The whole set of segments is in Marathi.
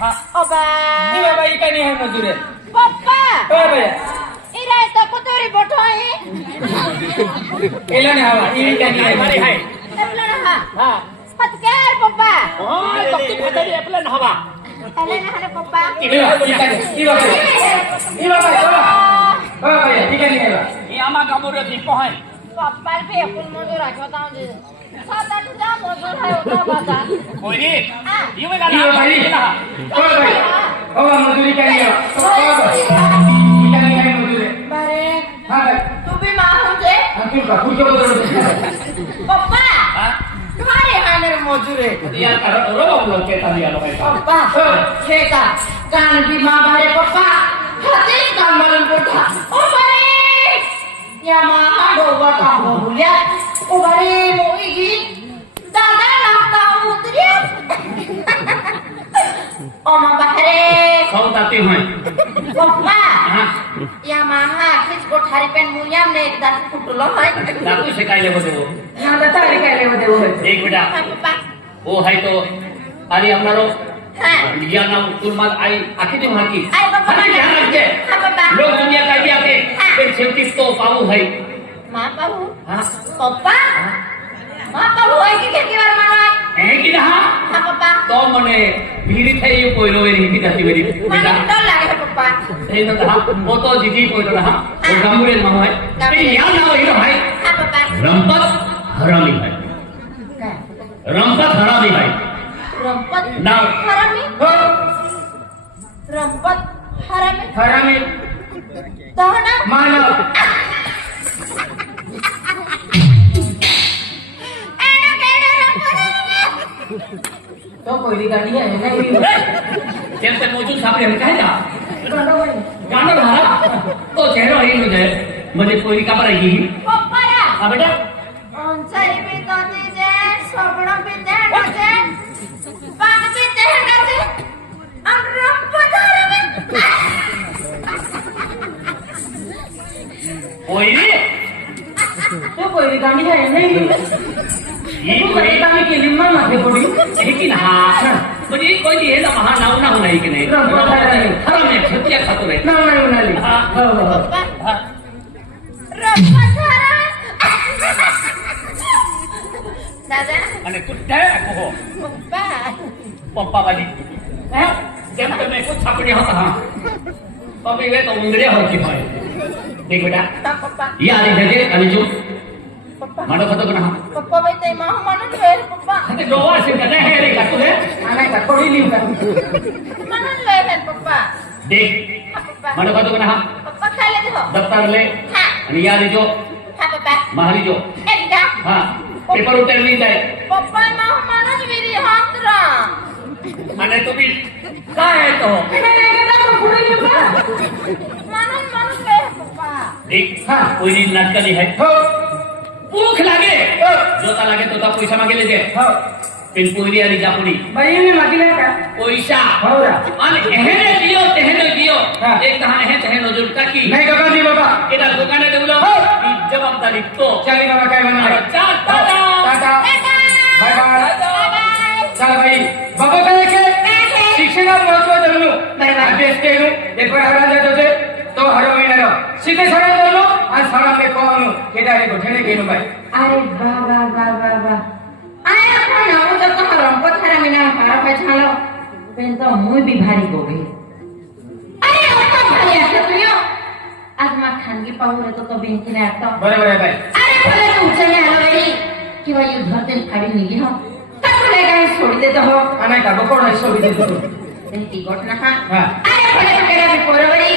ओबा ये बाबा ये काय नाही आहे मजुरे पप्पा काय बाया इराय तो कुतरी बोठो आहे एला नाही हवा ये काय नाही आहे हाय आपलं हा हा पटकेर पप्पा ओय कपटी फाटली आपलं हवा आले ना हले पप्पा ये बाबा बाया ये काय नाही आहे ये आमा गामोरे दीपो आहे पप्पा पे आपण मजूर राखवता म्हणजे सात आठ जा मजूर आहे होता बाता कोणी ये ये बाई ओ मजुरी काय नाही आहे मजुरी बारे हा तू भी माहुजे आणखी का कुठे पप्पा काय हाने मजुरे या कारण रोग लोके ताली आलो काय पप्पा हे का कान भी मां बारे पप्पा हाते काम बनून पोटा ओ बारे या माहा डोबा का बोलल्या ओ बारे मोईगी दादा लागता उतरिया ओ मा बारे सौताती होय पप्पा हां या माहा खिच कोठारी पेन मुयाम ने एकदा फुटलो होय दातू से काय लेवो देवो ना दातारी काय लेवो देवो एक बेटा पप्पा वो है तो अरे हमारो हां या नाम तुलमात आई आखी दिन हाकी आई पप्पा ध्यान रखिए हां पप्पा लोग दुनिया का भी आके फिर शेवटी तो पाऊ है मां पाहू हां पप्पा मां पाहू है की किती बार मारवाय है कि ना हां पप्पा तो मने भीरी थे ये कोइलो वेरी हिंदी जाती वेरी मला बेटा तो लागे पप्पा सही तो था वो तो जीजी कोइलो रहा वो गामुरे ना है पे या ना वही है हां पप्पा रंपत हरामी है रंपत हरामी है रंपत ना हरामी रंपत हरामी हरामी दहना मानव एना केडा रंपत तो कोई गाड़ी है नहीं तेरे से मौजूद सामने हम कहे जा गाना धारा तो चेहरा ही हो जाए मुझे कोई का पड़ेगी पप्पा रा हां बेटा अंचाई भी ताती जे सबड़ा भी देना जे पान भी देना जे और रंपत हरामी कोई तो कोई गाणी आहे नाही ये कोई गाणी केली मग मागे पडी लेकिन हाँ म्हणजे कोई ये ना महा नाव ना होना की नहीं हराम में छतिया खातो रे नाव नाही म्हणाली हाँ हो हो हाँ रंपत हरामी दादा અને કુટ્ટે કહો पप्पा પપ્પા વાલી હે જેમ તમે કો છાપડી હતા હા તો બે તો ઉંગરે હોય કે ભાઈ દેખ બેટા ता पप्पा ये आली जगे आणि जो पप्पा माडो खतो ना पप्पा बाई ते माह म्हणून वेळ पप्पा ते डोवा से कने हे रे का तू हे आलाय का कोणी लिहू का म्हणून वेळ पप्पा देख हा पप्पा माडो खतो ना पप्पा खायला दे हो दफ्तर ले हा आणि या जो हा पप्पा महारी जो एकदा हां पेपर उतर नाही जाय पप्पा माह म्हणून विरी हातरा आणि तुम्ही काय आहे तो म्हणून वेळ पप्पा देख हां कोई नाटकली है हो भूख लागे जोता लागे तो पैसा मागेले जे हो पिन पोरी आणि जापुडी बाई मी मागितला का पैसा हो रा आणि एहेने दियो तेहेने दियो हां. एक कहा है तेहेने जुटका की नाही बाबा जी बाबा एदा दुकाने देवलो हो. ही जबाबदारी तो चाली बाबा काय म्हणणार अरे चा tata tata bye bye bye चल बाई बाबा काय के शिक्षणात महत्व धरलो नाही अभ्यास केलो एक बार हरा जात होते तो हरविणार सीधे सरळ धरलो आणि सारा पे कोहनो केदारे गोठणे गेलो बाई अरे बाबा बाबा बाबा आय आपण नाव तो रंपत हरामी ना मारा पाछालो पेन तो मुई भी भारी हो गई अरे आता भारी आता तुयो आज मा खानगी पाहू रे तो बेंकी ने आता बरोबर आहे बाई अरे भले तू उचलने आलो वेळी किंवा युद्धातील फाडी निघली हो तर काय सोडी देतो हो नाही का बकोड नाही सोडी देतो तू ती गोट ना हा हा अरे भले तू केला मी पोरवरी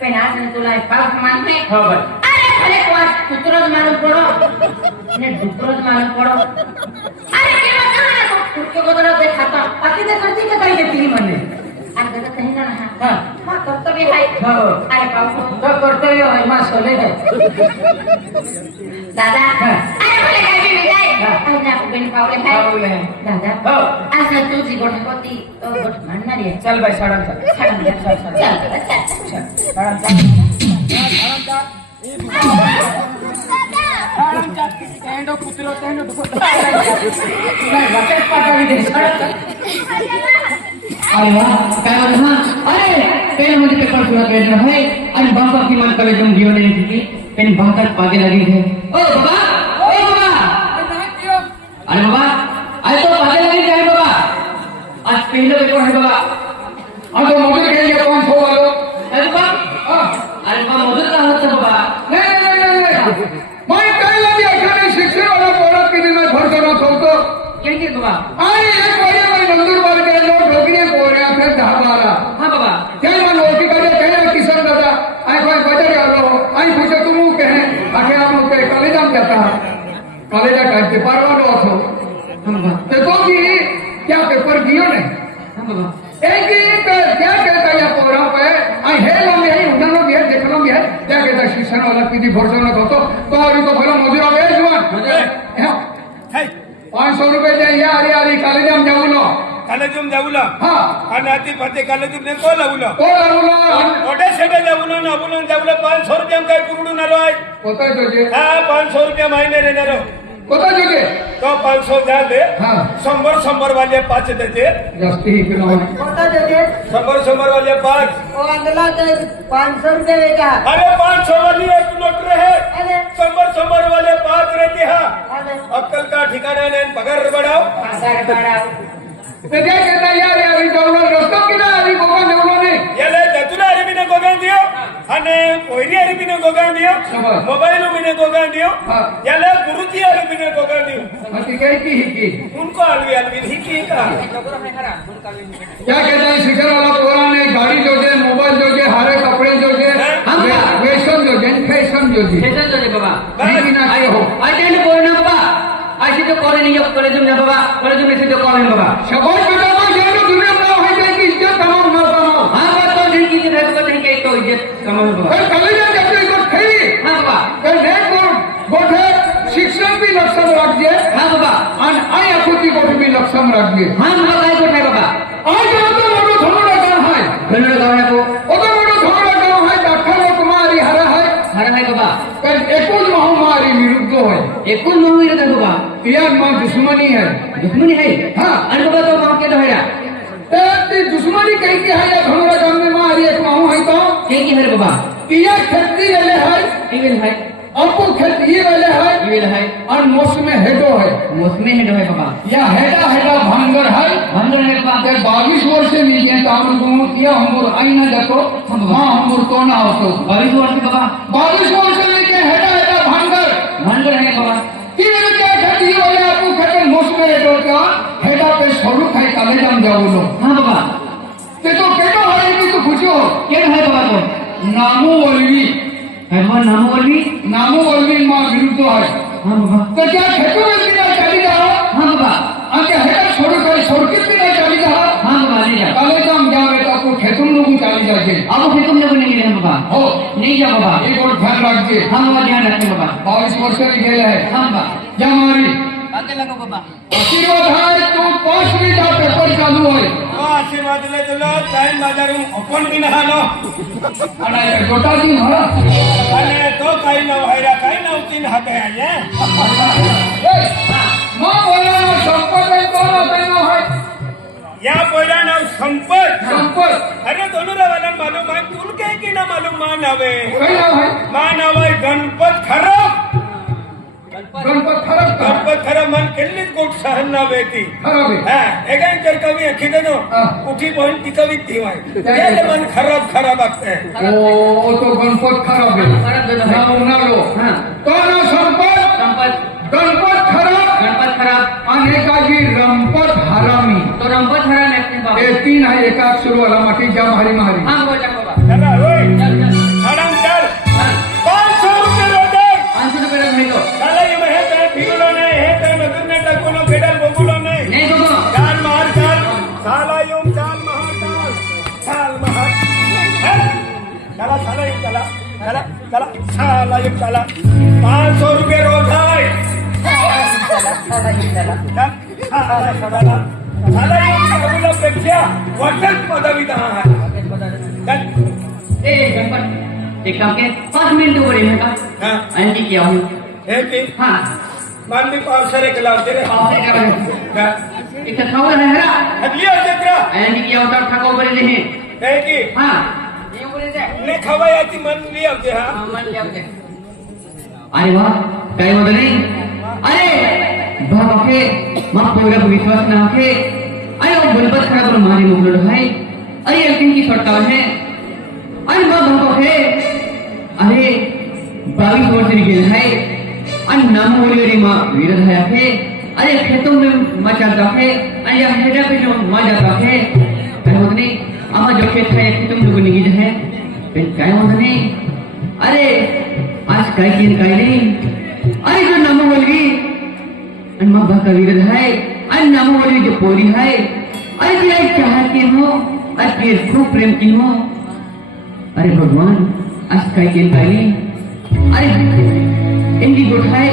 पण आज ने तुला पाव मानते हो बाई अरे भले को आज कुतरोज मालूम पडो ने डुकरोज मालूम पडो अरे केवा कहा ना तो कुत्ते को तो देखाता बाकी ते करते का काही देते म्हणे आज दादा कहीं ना हा हा मा कर्तव्य है हो अरे पाव तो कर्तव्य आहे मा सोले काय दादा हा. अरे भले काय भी विदाय आज ना बेन पावले पावले है है. दादा हो आज ना तुझी गोठ होती तो गोठ म्हणणार आहे चल बाई साडा चल छान चल साडा चल तेंडो कुतरो तेंडो दुखो नाही वाटत पाठवली दे साडा चल अरे वा काय म्हणतो हा अरे पेनमध्ये पेपर सुद्धा पेन आहे आणि बाबा किमान कॉलेजमध्ये घेऊन येते की पेन बांधतात पागे लगी है ओ बाबा अरे बाबा अरे तो पागे लगी है बाबा आज पहले पेपर है बाबा अब तो मजूर के लिए 500 वालो अरे बाबा अरे बाबा मजूर का होता बाबा नहीं मैं कल अभी अखाने शिक्षण वाला पोरा के दिन में भर करना चाहता क्या बाबा अरे एक बार मैं नंदुरबार के लोग ढोकरी पोरे फिर धारवाला हाँ बाबा क्या मैं नौकरी करे कहना किसान दादा आई कोई बजर आलो आई पूछे तुम कहे आगे हम पे कॉलेज हम जाता कॉलेज का पेपर वालो हो तो कि क्या पेपर दियो ने हाँ बाबा एक ही क्या कहता है प्रोग्राम पे आई है लोग है उन्होंने भी है देखना भी है क्या कहता है शिक्षण वाला किसी भरोसा न तो अभी तो भला मजूर आवे जुआन 500 रुपये दे या अरे अरे कॉलेज हम जाऊलो कालेजूम जाऊला हाँ आणि आती पते कालेजूम ने को लावला को लागलो ओटे सेटे जाऊला ना अबुलन जाऊला 500 रुपया काय पुरडून आलो आहे कोता जोजे हा 500 रुपया महिने देणार कोता जोजे तो 500 द्या दे हाँ 100 वाले 5 देते जास्ती ही किलो कोता देते 100 वाले 5 वो अंदला के 500 रुपये बेचा अरे 500 वाली एक नोट रहे अरे 100 वाले 5 रहते हा अरे अक्कल का ठिकाना ने पगार बढ़ाओ पगार बढ़ाओ ते क्या कहता है यार यार जाऊलो रस्तो किना अरे गोगा नेवलो ने याले जतुला अरबीने गोगान दियो आणि कोयरी अरबीने गोगान दियो शाबास. मोबाइल में गोगान दियो हाँ. याले गुरुजी अरबीने गोगान दियो मती कही की उनको अलवी अलवी ही की का क्या कहता है शिक्षण वाला पोरा ने गाड़ी जोजे मोबाइल जोजे हारे कपड़े जोजे हम का? Fashion Jose fashion Jose fashion तो बाबा नहीं ना आई हो आई टेंड बोलना बाबा ऐसे तो कॉलेज नहीं अब कॉलेज में बाबा कॉलेज में से तो कॉलेज में बाबा शबाश बेटा मैं जानो दुनिया में है जाए की इज्जत तमाम ना तमाम हाँ बात तो नहीं की है तो नहीं के तो इज्जत कमाल बाबा पर कॉलेज में जब तो खई हाँ बाबा कर ने गोठे शिक्षण भी लक्षण रखिए हाँ बाबा और आई आकृति गोठे भी लक्षण रखिए हाँ बाबा काय कोट है बाबा आज तो मोटो धमड़ा गांव है घनड़ गावना को ओ तो मोटो धमड़ा गांव है दाखल कुमारी हरा है हर है बाबा कर एकुल महामारी विरुद्ध है एकूण म्हणून येत आहे बाबा यार मां दुश्मनी है दुश्मनी है हाँ. आणि बाबा तो मां के दहया ते दुश्मनी कही की है या धमड़ा गांव में मारी एक माहू है तो के की है बाबा किया खेती वाले है इवेल है आपको खेती वाले है इवेल है और मौसम में हेडो है मौसम में है बाबा या हेडा भांगर है भंगर है बाबा ते 22 वर्ष में ये तामर को किया हमर आई ना जातो हां हमर तो ना होतो 22 वर्ष बाबा 22 वर्ष में के हेडा भांगर भंगर है बाबा तीन क्या खेती वाले आपको खेत मौसम में हेडो का हेडा पे सोलू खाई कॉलेज हम जाऊलो हाँ बाबा ते तो केटो है कि तू पूछो के है बाबा तो नामो वलवी है बाबा नाम वाली नामो वलवी मां विरुद्ध है हाँ बाबा तो क्या खेतों में बिना चली जाओ हाँ बाबा आके हेडा छोड़ कर छोड़ के बिना चली जाओ हाँ बाबा नहीं जा कॉलेज हम जावे तो आपको खेतों लोग चली जाए अब फिर तुम लोग नहीं है बाबा हो नहीं जा बाबा एक और ध्यान रखिए हाँ बाबा ध्यान रखते बाबा 22 वर्ष गेले है हाँ बाबा या हमारी आगे लगो बाबा आशीर्वाद है तो 5 मिनट का पेपर चालू है तो आशीर्वाद ले तुला टाइम बाजारून ओपन भी ना नो आणि गोटा दिन हरा आणि तो काही नाव हैरा काही नाव तीन हात आहे मां बोला ना संपत है कौन होता है या पहिला नाव संपत संपत अरे दोनों वाला मालूम आहे तुल काय की ना मालूम मा नावे कई नाम है मा नाव आहे गणपत खराब गणपत खराब का गणपत खराब मन केल्ली गोट सहन नावे ती खराब है हा एकान तर कवी अखिदनो उठी पण ती कवी ठेवाय त्याले मन खराब खराब असते ओ तो गणपत खराब है ना उन्हाळो हाँ तो ना संपत संपत गणपत खराब गणपत खराब अनेकाजी रंपत हरामी तो रंपत हरा नाही बाबा ये 3 है एक अक्षर वाला माटी जा मारी मारी हाँ बाबा जा बाबा चला होय चल चल साडाम चल हाँ 500 रुपये रोटे 500 रुपये रख भेटो साला ये हे काय फिरलो नाही हे काय मधुरने टाकलो पेडल बघुलो नाही नाही बाबा चाल महार चाल साला येऊन चाल महार चाल महार चला साला येऊन चला चला चला साला येऊन चला 500 रुपये रोज आहे साला येऊन पेक्षा वटक पदवी दहा आहे ए गणपत एक काम के 5 मिनिट वर येऊ का हाँ आणखी क्या हूँ हे की हाँ मान मी पावसाळे केला होते रे पावसाळे केला होते. इथं खाऊ आहे हरा हल्ली जत्रा आणि की अवतार ठाकाव बरे नाही है की हा ने खवायाची म्हणली होती हा अरे वा काय होतं नाही अरे भाव आहे मग पोरा विश्वास ना आहे अरे वो गणपत खड़ा कर मारी मोगलो है अरे अकिन की छोटा है अरे मां भाव है अरे 22 वर्ष गेल है आणि नाम होली मां वीर है अरे खेतों में मां जाता है अरे या हेडा पे जो मां जाता है काय होत नाही आम्हा जो खेत है खेतों लोग निघित है पण काय होत नाही अरे आज काय केलं काय नाही अरे जो नाम होली आणि मां भाका वीर है आणि नाम होली जो पोरी है अरे तिला चाहती हो और फिर खूब प्रेम की हो अरे भगवान आज काय केलं काय नाही अरे इनकी गोठाए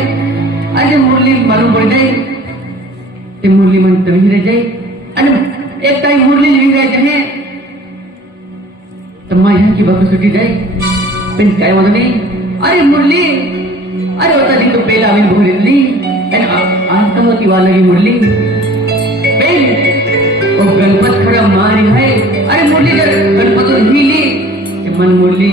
अरे मुरली मालूम पड़ जाए ते मुरली मन तभी रह जाए अरे एक टाइम मुरली नहीं रह जाए तो माँ यहाँ की बात सुटी जाए पण काय वाला नहीं अरे मुरली अरे होता दिन तो पहला अभी भूली आज तो होती वाला की मुरली पेन वो गणपत खड़ा मारी है अरे मुरली जर गणपत हिली मन मुरली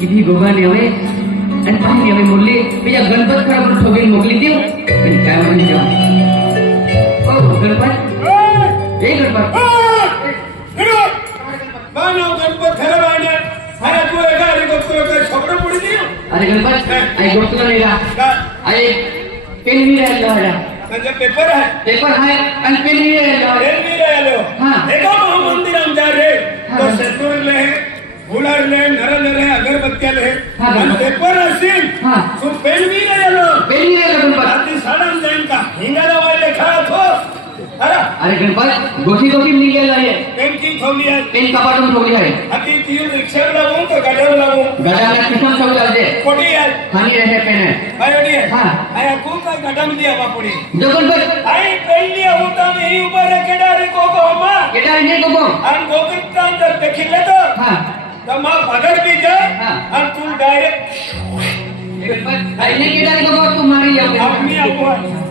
किती गोगाने हवे आणि पाहिली हवे मुरली तुझ्या गणपत खड़ा पण ठोगेल मोकली देऊ पण काय म्हणून जाऊ ओ गणपत ए गणपत बानो गणपत खरं बाणे अरे तू एका अरे गोष्ट शब्द पुढे देऊ अरे गणपत आई गोष्ट नाही रा का आई पेन मी राहिलो आहे म्हणजे पेपर आहे पेपर आहे आणि पेन मी राहिलो आहे रेल मी राहिलो हा. एका महामंदिर आमच्या रे तो शत्रुले फुलारले नरले अगरबत्त्याले हा. आणि पेपर असेल हा. तू पेन मी राहिलो पेन मी राहिलो गणपत रात्री साडान जाईन का हिंगाला वाले खात हो अरे अरे गणपत गोठी गोठी निघालेला आहे पेन की ठेवली आहे पेन कपाटून ठेवली आहे अति ती रिक्षावर लागून तर गाड्यावर लागून गडाला किसन ठेवला आहे कोटी आहे खाली रहे पेन आहे अयोडी आहे हा. आया खूप काय गटामध्ये आवा पुढे जो गणपत आई पहिली होता नाही उभा रे केडारे कोको अम्मा केटा नाही को आणि गोकृष्ण जर देखील तर हा तर मग भगर बी जाय हा. आणि तू डायरेक्ट गणपत नाही केटा को तू मारी जाऊ आपली आपण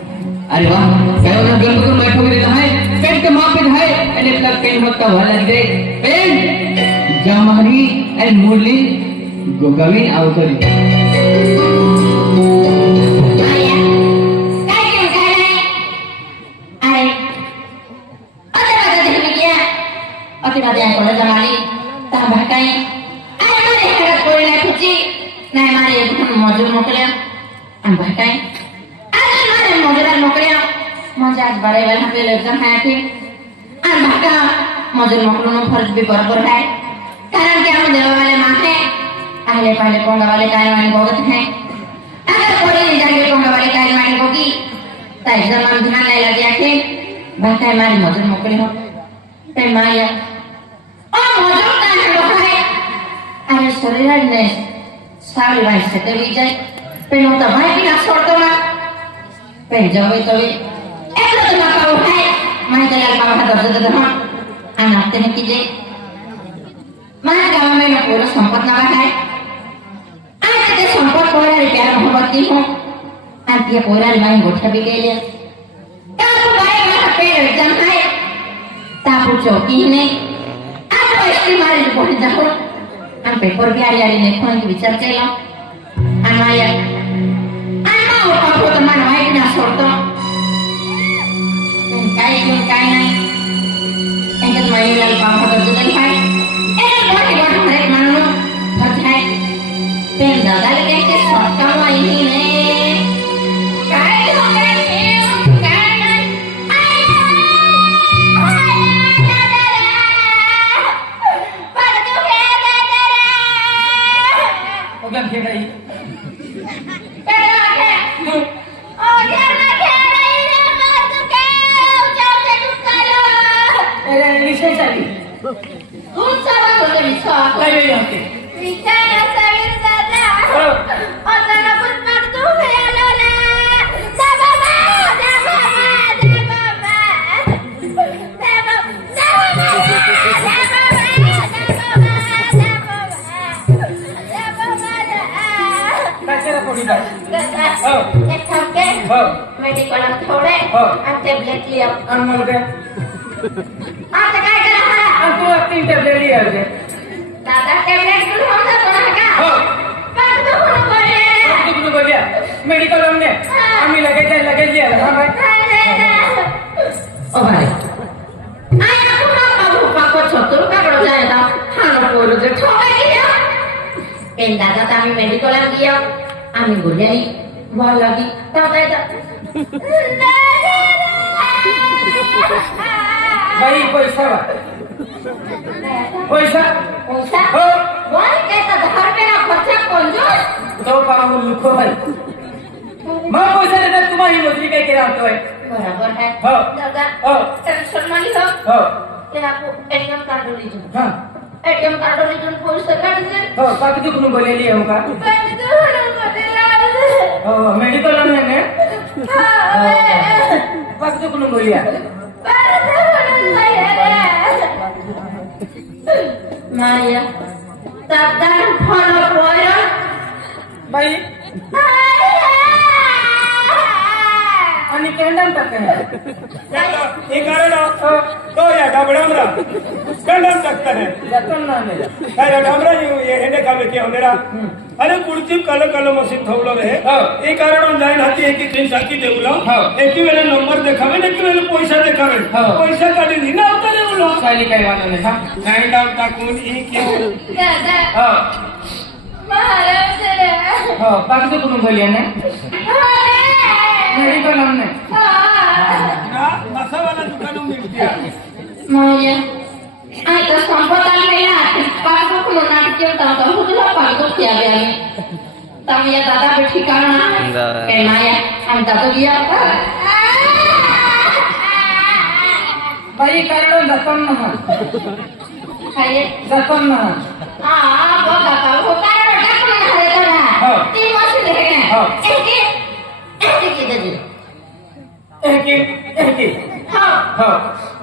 अरे वाह काय होना गणपत में ठोक देता है पेन के मां पे है एने तक पेन मत का वाला दे पेन जमानी एंड मुरली गोगावी आवतरी मजूर मोकल्या आणि भाटाय मजुरा मोकळ्या म्हणजे आज बऱ्या वेळा आपल्याला एक्झाम आहे आणि भाका मजूर मोकळून फरज भी बरोबर आहे कारण की हम देवावाले माथे आले पहले पोंगा वाले काय वाले भोगत है अगर कोई नहीं जाके पोंगा वाले काय वाले भोगी तो एग्जाम में ध्यान नहीं लगे आके भाका हमारी मजूर मोकळे हो ते माया ओ मजूर का है अरे शरीर ने सारी वाइस से तभी जाए पे होता भाई भी ना छोड़तो ना पे जावे तवे ऐसा तो ना पाओ है मैं तो यार बाबा दर्द दर्द हाँ अनाथते हैं कीजिए मैं गाँव में ना पूरा संपत्त ना है आज ते संपत्त पूरा प्यार मोहब्बत की हूँ आज ये पूरा लाइन गोठा भी ले लिया तापु बारे में पे एग्जाम है तापु चौकी नहीं आज तो इसकी मारी रिपोर्ट जाओ हम पेपर भी आरी देखो इनके विचार चला अनाया अना वो पापो तो मन वाई ना छोड़तो काय नहीं इनके माई लाल पापा तो जुदन है एक बहुत हर एक मानो फर्ज है पेन दादा लेके के छोड़ता हुआ ही ने काय हो गया काय नहीं ओके खेड़ाई विषय चाली काय वेळी होते मेडिकल थोडे आणि टॅबलेट लिया आणि मला काय आता काय करा मला आणि तू 3 टॅबलेट लिहायचे दादा टॅबलेट घेऊन होऊन जातो ना का हो पण तू कोण बोलले तू कुठे बोलल्या मेडिकल ने आम्ही लगेच लिहायला हा बाई ओ भाई I aku baru pakot sotur ka kalau saya tahu halo poro je thokai dia pen dadah kami medical dia ami boleh ni buat lagi tahu tak बाई पैसा बा पैसा पैसा हो बोल कहता 10 रुपये का खर्चा कंजूस तो पाहून लुको भाई मग पैसा देतात तुम्हाला नोकरी काय केला होतोय बराबर है हो दादा हो टेंशन मत लो हो ते aku ATM कार्ड लीजिए हा ATM कार्ड लीजिए पैसा काढ दे हो बाकी तू कुठून बोललेली आहे का हो मेडिकल ने बाकी तू कुठून बोलली आहे Maya, tatang follow boy. बाई आणि केंडन टाकते ये कारण तो या डाबडामरा कंडम टाकता है जातो ना नाही काय डाबरा ये हेने कामे के होनेरा अरे कुर्ची कल कल मशीन थवलो रहे ये कारण ऑनलाइन हाती एक दिन साकी देउलो एक वेळे नंबर देखावे एक वेळे पैसा देखावे पैसा काढी नि ना उतरे उलो साली काय वाटत नाही हा नाही डाब टाकून ई के Dada, हो maharap sila. हो बाकी तू कुठून बोलली आहे मेडिकल ने ना मसावाला दुकान मिळते Maya, ay kesampatan nila. Paano ko natin tahu sudah pago siya biar. Tapi ya tata bersikana. Eh Maya, ang tato dia. बाई कारण जातो ना Kaya जातो ना baka tahu kan ada pun ada kana. Ti masih deh kan. Kita je. एक Ha. हो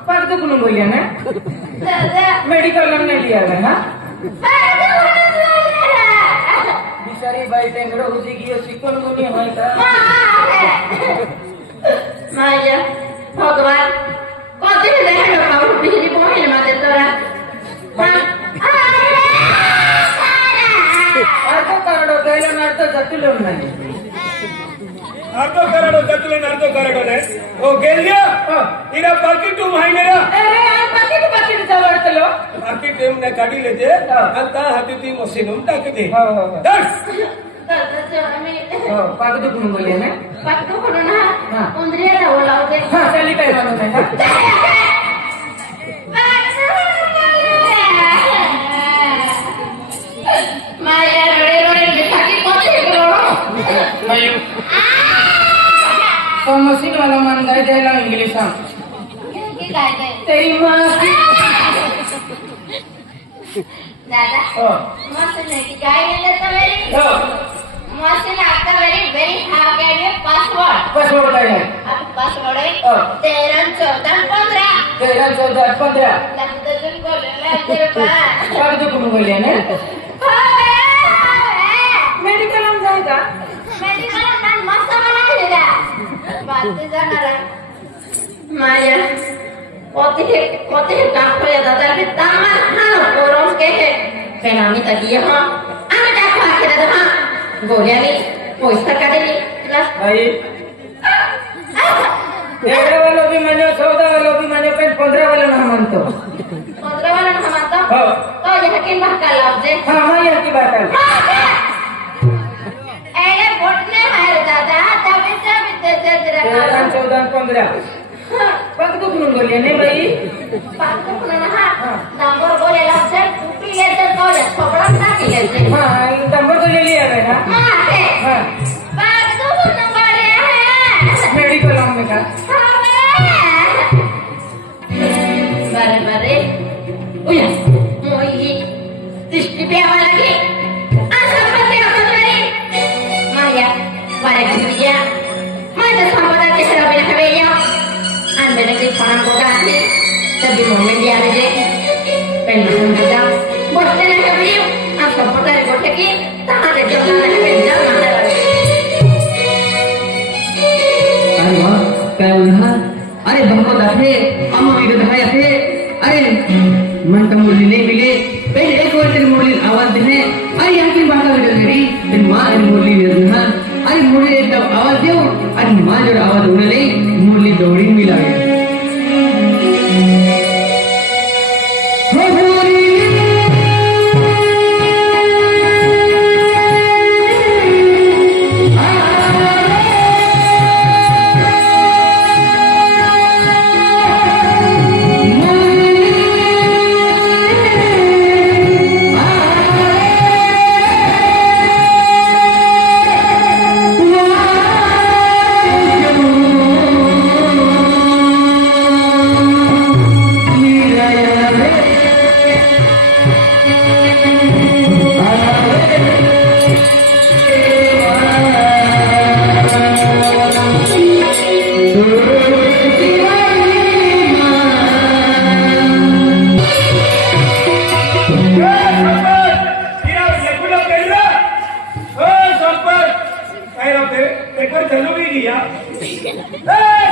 बाकी तू कुठून बोलली आहे Dada. मेडिकल ने लिया है हा Paano बिचारी बाई टेंगडो होती की चिकन मुनी होय का Maya, भगवान कति देखेर पाउ बिजुली पहिले माते तोरा अर्धो करोडो गैला नर्तो जतिलो नाही अर्धो करोड जतले अर्धो करोड ने ओ गेल्या इरा पाकिट महिनेरा अरे आ पाकिट चालवतलो पाकिट ने काढी लेते आता हाती ती मशीन टाकी दे हो हो दस हो बाकी तू कुठून बोलली आहे Pakto ko na Ha. Undriya na wala ko हा चाली काय म्हणत आहे Maya rode sakit koti ko mu तो मशीन वाला मान गए द्यायला इंग्लिश हा Ki काय काय तेरी माँ की दादा हो मस्त नाही काय गेलं तर हो मस्त लागतं very how can you password बस बोल काय आहे अब password है हो 13 14 15 13 14 15 लगता तुम बोलेला तेरे पास बाकी तू कुठून बोलली आहे मेडिकल में जाएगा मेडिकल man मस्त बनायला बाते जाणार माया कति डाक्टर या दादा के तामा हानो कोरम के है पेनामी तदिया हा आमे डाक्टर आके दादा हा गोल्यानी पैसा काढली तुला भाई 13 वालों भी माने 14 वालों भी माने पण 15 वाला ना मानतो 15 वाला ना मानतो हो तो यह के महका लावजे हाँ माया की बात है एले बोटने हाय दादा तबे तबे जरा 13 14 15 बाकी तू कुठून बोलली नाही बाई पातो कोना हा नंबर बोले लावजे टुपी लेते तो या छोबडा टाकी लेते हाँ नंबर तो ले लिया है ना हा है हाँ पातो कोना बोले है मेडिकल में का Bare-bare. Uya, mau ini tisti apa lagi? Asal pasti apa tadi? Maya, bare dia. Mana sampai nanti serap nak kaya? Anda nanti panas bodoh. Tapi momen dia aja. Pengen macam. Bosnya nak kaya? Asal pasti bosnya ki. Tak ada jalan nak kaya mana lagi? अरे वाह क्या उल्हा अरे हमको दाखे हम वीडियो दिखाया मिले पहले एक और तेरे मुरली आवाज दे आई यहाँ की बात कर रही तेरे माँ तेरे मुरली ने हाँ आई मुरली एक आवाज दे आज माँ जो आवाज होने ले मुरली दौड़ी मिला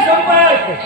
संपर्क